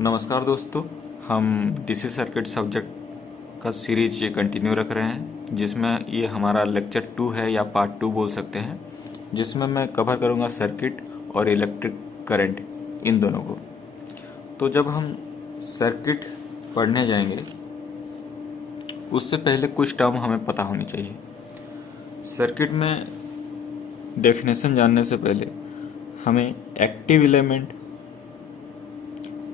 नमस्कार दोस्तों, हम डीसी सर्किट सब्जेक्ट का सीरीज ये कंटिन्यू रख रहे हैं, जिसमें ये हमारा लेक्चर 2 है या पार्ट 2 बोल सकते हैं, जिसमें मैं कवर करूँगा सर्किट और इलेक्ट्रिक करंट इन दोनों को। तो जब हम सर्किट पढ़ने जाएंगे उससे पहले कुछ टर्म हमें पता होनी चाहिए। सर्किट में डेफिनेशन जानने से पहले हमें एक्टिव एलिमेंट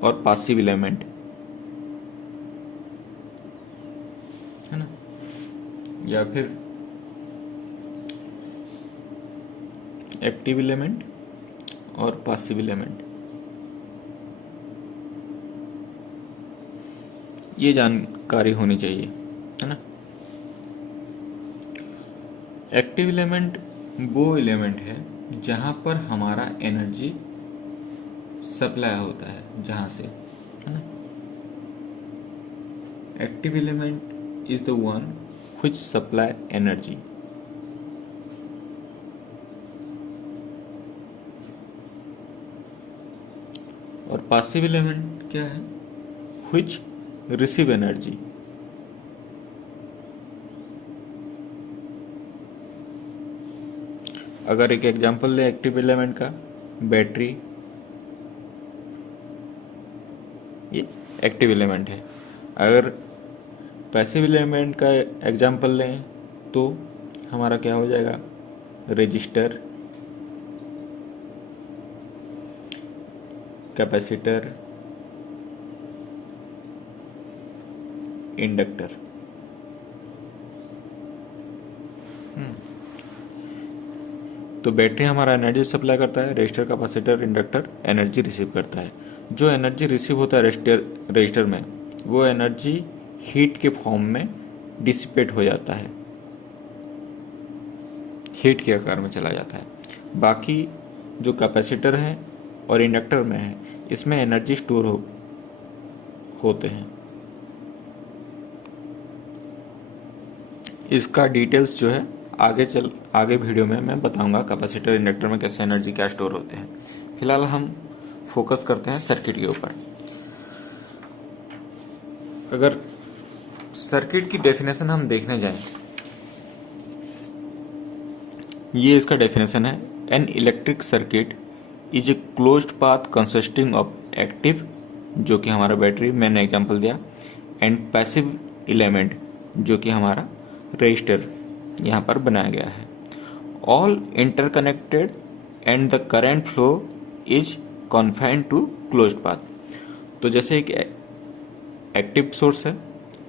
और पासिव एलिमेंट है ना, या फिर एक्टिव एलिमेंट और पासिव एलिमेंट, ये जानकारी होनी चाहिए, है ना। एक्टिव एलिमेंट वो एलिमेंट है जहां पर हमारा एनर्जी सप्लाई होता है, जहां से, है ना। Active element is the one which supply energy. और पासिव एलिमेंट क्या है? Which receive energy. अगर एक एग्जांपल ले एक्टिव एलिमेंट का, बैटरी, ये एक्टिव एलिमेंट है। अगर पैसिव एलिमेंट का एग्जांपल लें तो हमारा क्या हो जाएगा? Register, capacitor, inductor. तो बैटरी हमारा एनर्जी सप्लाई करता है, register, capacitor, inductor energy receive करता है। जो एनर्जी रिसीव होता है रजिस्टर में, वो एनर्जी हीट के फॉर्म में डिसिपेट हो जाता है, हीट के आकार में चला जाता है। बाकी जो कैपेसिटर है और इंडक्टर में है, इसमें एनर्जी स्टोर होते हैं। इसका डिटेल्स जो है आगे वीडियो में मैं बताऊंगा, कैपेसिटर इंडक्टर में कैसे एनर्जी क्या स्टोर होते हैं। फिलहाल हम फोकस करते हैं सर्किट के ऊपर। अगर सर्किट की डेफिनेशन हम देखने जाएं, ये इसका डेफिनेशन है। An electric circuit is a closed path consisting of active, जो कि हमारा बैटरी, मैंने एग्जांपल दिया, एंड पैसिव एलिमेंट, जो कि हमारा रजिस्टर यहाँ पर बनाया गया है। All interconnected and the current flow is confined to closed path. तो जैसे एक एक्टिव सोर्स है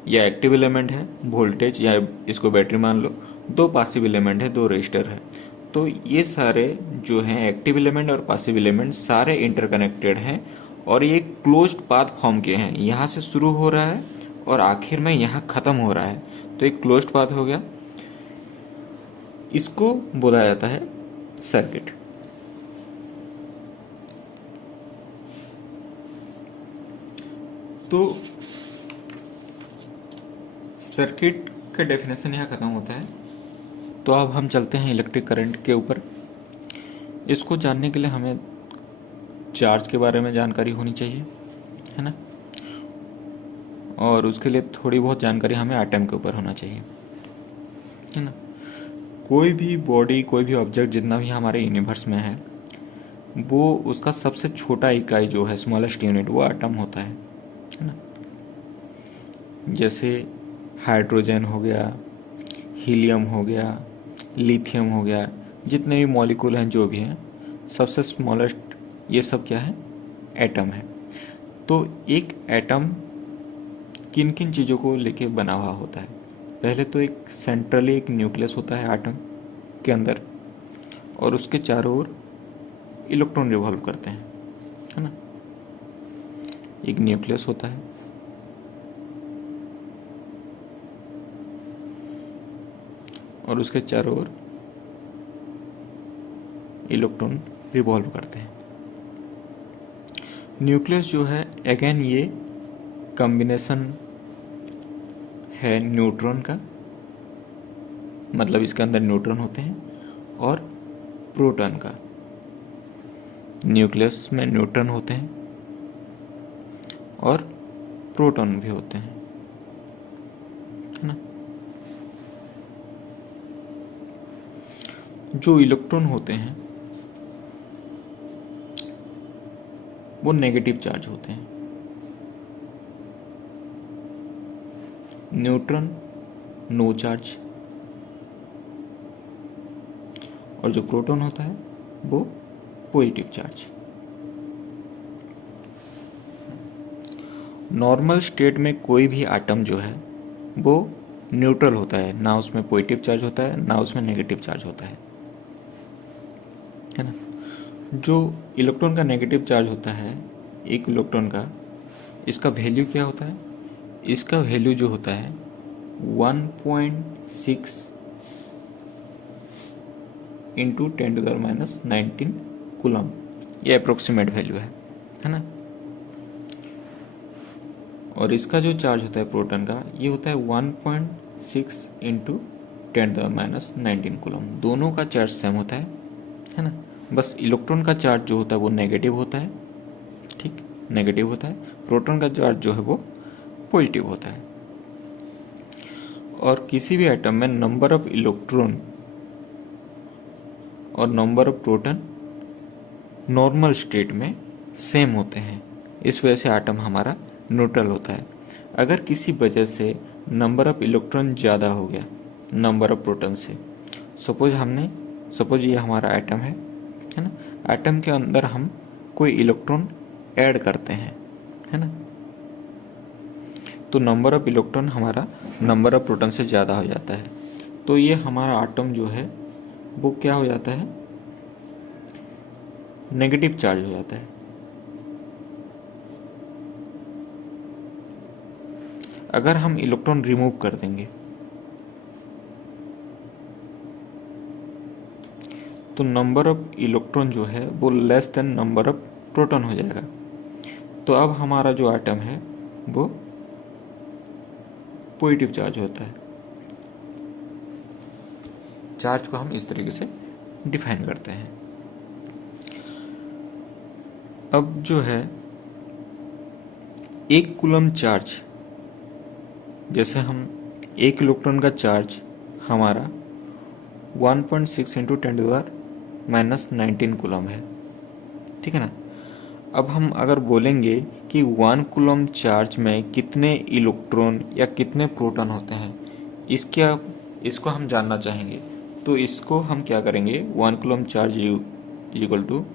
या एक्टिव एलिमेंट है, वोल्टेज, या इसको बैटरी मान लो, दो पासिव एलिमेंट है, दो रजिस्टर है। तो ये सारे जो हैं एक्टिव एलिमेंट और पासिव एलिमेंट सारे इंटरकनेक्टेड हैं और ये क्लोज्ड पाथ फॉर्म किए हैं। यहाँ से शुरू हो रहा है और आखिर में यहाँ खत्म हो रहा है, तो एक क्लोज्ड पाथ हो गया। इसको बोला जाता है सर्किट। तो सर्किट का डेफिनेशन यहाँ खत्म होता है। तो अब हम चलते हैं इलेक्ट्रिक करंट के ऊपर। इसको जानने के लिए हमें चार्ज के बारे में जानकारी होनी चाहिए, है ना, और उसके लिए थोड़ी बहुत जानकारी हमें एटम के ऊपर होना चाहिए, है ना। कोई भी बॉडी, कोई भी ऑब्जेक्ट जितना भी हमारे यूनिवर्स में है, वो उसका सबसे छोटा इकाई जो है, स्मॉलेस्ट यूनिट, वो एटम होता है ना। जैसे हाइड्रोजन हो गया, हीलियम हो गया, लिथियम हो गया, जितने भी मॉलिक्यूल हैं, जो भी हैं, सबसे स्मॉलेस्ट, ये सब क्या है? एटम है। तो एक एटम किन किन चीज़ों को लेके बना हुआ होता है? पहले तो एक सेंट्रली एक न्यूक्लियस होता है एटम के अंदर, और उसके चारों ओर इलेक्ट्रॉन रिवॉल्व करते हैं, है ना। एक न्यूक्लियस होता है, और उसके चारों ओर इलेक्ट्रॉन रिवॉल्व करते हैं। न्यूक्लियस जो है, अगेन ये कॉम्बिनेशन है न्यूट्रॉन का, मतलब इसके अंदर न्यूट्रॉन होते हैं, और प्रोटॉन का। न्यूक्लियस में न्यूट्रॉन होते हैं और प्रोटॉन भी होते हैं, है ना। जो इलेक्ट्रॉन होते हैं वो नेगेटिव चार्ज होते हैं, न्यूट्रॉन नो चार्ज, और जो प्रोटॉन होता है वो पॉजिटिव चार्ज। नॉर्मल स्टेट में कोई भी एटम जो है वो न्यूट्रल होता है, ना उसमें पॉजिटिव चार्ज होता है ना उसमें नेगेटिव चार्ज होता है ना। जो इलेक्ट्रॉन का नेगेटिव चार्ज होता है, एक इलेक्ट्रॉन का, इसका वैल्यू क्या होता है? इसका वैल्यू जो होता है 1.6 इंटू 10⁻⁹ कूलम, ये अप्रोक्सीमेट वैल्यू है ना। और इसका जो चार्ज होता है प्रोटॉन का, ये होता है 1.6 इंटू 10⁻⁹ कूलम। दोनों का चार्ज सेम होता है ना। बस इलेक्ट्रॉन का चार्ज जो होता है वो नेगेटिव होता है, ठीक, नेगेटिव होता है। प्रोटॉन का चार्ज जो है वो पॉजिटिव होता है। और किसी भी एटम में नंबर ऑफ इलेक्ट्रॉन और number of proton normal state में सेम होते हैं, इस वजह से एटम हमारा न्यूट्रल होता है। अगर किसी वजह से नंबर ऑफ इलेक्ट्रॉन ज़्यादा हो गया नंबर ऑफ प्रोटॉन से, सपोज ये हमारा एटम है ना। एटम के अंदर हम कोई इलेक्ट्रॉन ऐड करते हैं, है ना, तो नंबर ऑफ इलेक्ट्रॉन हमारा नंबर ऑफ प्रोटॉन से ज़्यादा हो जाता है, तो ये हमारा एटम जो है वो क्या हो जाता है? नेगेटिव चार्ज हो जाता है। अगर हम इलेक्ट्रॉन रिमूव कर देंगे तो नंबर ऑफ इलेक्ट्रॉन जो है वो less than number of proton हो जाएगा। तो अब हमारा जो एटम है वो पॉजिटिव चार्ज होता है। चार्ज को हम इस तरीके से डिफाइन करते हैं। अब जो है एक कूलम चार्ज, जैसे हम एक इलेक्ट्रॉन का चार्ज हमारा 1.6 इंटू 10⁻⁹ कूलम है, ठीक है ना। अब हम अगर बोलेंगे कि 1 कूलम चार्ज में कितने इलेक्ट्रॉन या कितने प्रोटॉन होते हैं, इसको हम जानना चाहेंगे, तो इसको हम क्या करेंगे? 1 coulomb charge equal to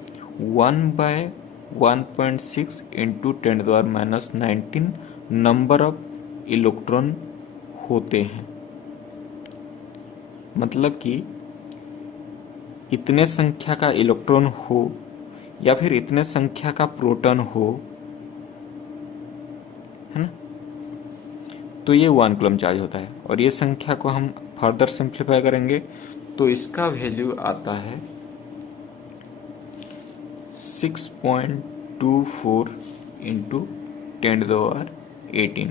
1/1.6 into 10⁻⁹ number of electron होते हैं। मतलब कि इतने संख्या का इलेक्ट्रॉन हो या फिर इतने संख्या का प्रोटॉन हो, है ना, तो ये 1 कूलम चार्ज होता है। और ये संख्या को हम फर्दर सिंप्लीफाई करेंगे तो इसका वैल्यू आता है 6.24 इंटू 10⁻18,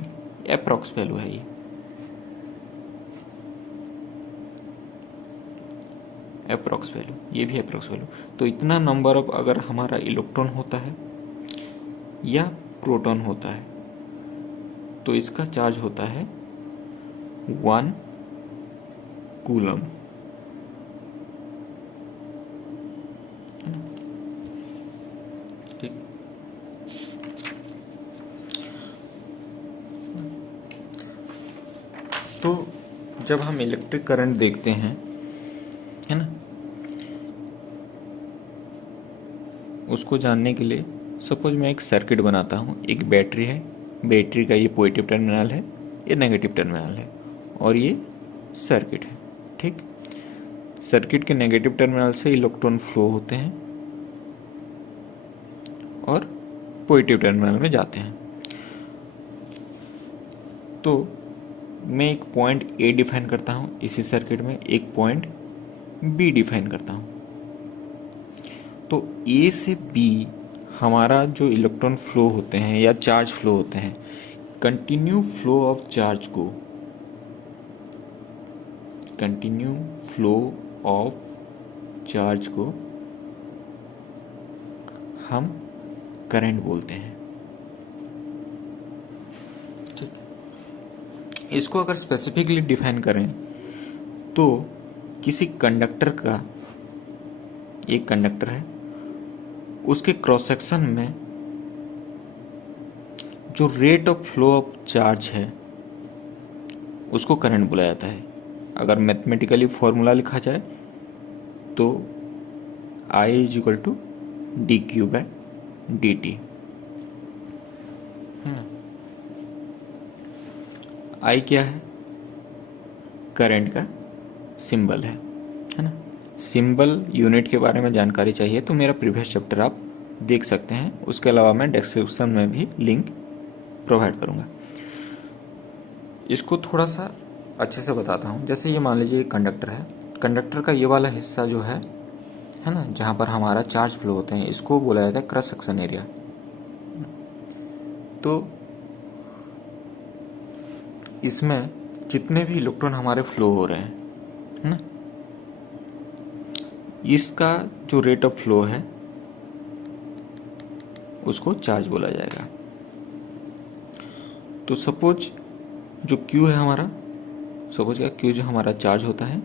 अप्रॉक्स वैल्यू है ये। अप्रॉक्स वैल्यू, ये भी अप्रॉक्स वैल्यू। तो इतना नंबर ऑफ अगर हमारा इलेक्ट्रॉन होता है या प्रोटॉन होता है तो इसका चार्ज होता है 1 कूलम, है ना, ठीक। तो जब हम इलेक्ट्रिक करंट देखते हैं, है ना, उसको जानने के लिए सपोज मैं एक सर्किट बनाता हूँ। एक बैटरी है, बैटरी का ये पॉजिटिव टर्मिनल है, ये नेगेटिव टर्मिनल है, और ये सर्किट है, ठीक। सर्किट के नेगेटिव टर्मिनल से इलेक्ट्रॉन फ्लो होते हैं और पॉजिटिव टर्मिनल में जाते हैं। तो मैं एक पॉइंट ए डिफाइन करता हूँ इसी सर्किट में, एक पॉइंट बी डिफाइन करता हूँ। तो ए से बी हमारा जो इलेक्ट्रॉन फ्लो होते हैं या चार्ज फ्लो होते हैं, कंटिन्यू फ्लो ऑफ चार्ज को हम करंट बोलते हैं, इसको अगर स्पेसिफिकली डिफाइन करें तो किसी कंडक्टर का, एक कंडक्टर है, उसके क्रॉस सेक्शन में जो rate of flow of charge है उसको करंट बोला जाता है। अगर मैथमेटिकली फॉर्मूला लिखा जाए तो I is equal to D Q by D T. I क्या है? करंट का सिंबल है ना। सिंबल यूनिट के बारे में जानकारी चाहिए तो मेरा प्रीवियस चैप्टर आप देख सकते हैं, उसके अलावा मैं डिस्क्रिप्शन में भी लिंक प्रोवाइड करूंगा। इसको थोड़ा सा अच्छे से बताता हूँ। जैसे ये मान लीजिए कंडक्टर है, कंडक्टर का ये वाला हिस्सा जो है ना, जहाँ पर हमारा चार्ज फ्लो होते हैं, इसको बोला जाता है क्रॉस सेक्शन एरिया। तो इसमें जितने भी इलेक्ट्रॉन हमारे फ्लो हो रहे हैं है ना, इसका जो रेट ऑफ फ्लो है उसको चार्ज बोला जाएगा। तो सपोज जो Q है हमारा, सपोज क्या Q जो हमारा चार्ज होता है,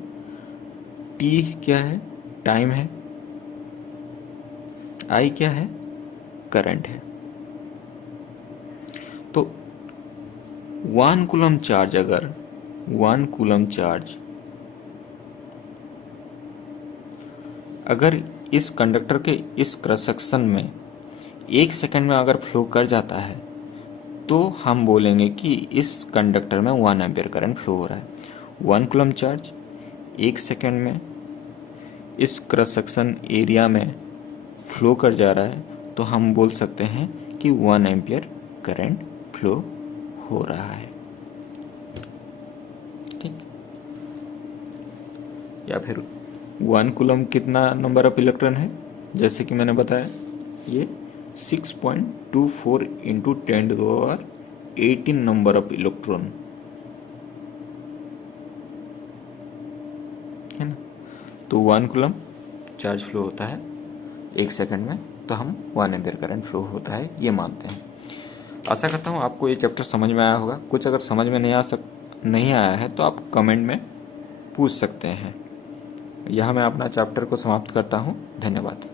T क्या है? टाइम है, I क्या है? करंट है। तो 1 कूलम चार्ज, अगर 1 कूलम चार्ज अगर इस कंडक्टर के इस क्रॉस सेक्शन में 1 सेकंड में अगर फ्लो कर जाता है तो हम बोलेंगे कि इस कंडक्टर में 1 एम्पियर करंट फ्लो हो रहा है। 1 कूलम चार्ज 1 सेकंड में इस क्रॉस सेक्शन एरिया में फ्लो कर जा रहा है तो हम बोल सकते हैं कि 1 एम्पियर करंट फ्लो हो रहा है। ठीक, या फिर 1 कूलम कितना नंबर ऑफ इलेक्ट्रॉन है? जैसे कि मैंने बताया ये 6.24 इंटू 10⁻18 नंबर ऑफ इलेक्ट्रॉन है ना। तो 1 कूलम चार्ज फ्लो होता है 1 सेकंड में, तो हम 1 एम्पियर करंट फ्लो होता है ये मानते हैं। आशा करता हूँ आपको ये चैप्टर समझ में आया होगा। कुछ अगर समझ में नहीं आया है तो आप कमेंट में पूछ सकते हैं। यह मैं अपना चैप्टर को समाप्त करता हूँ। धन्यवाद।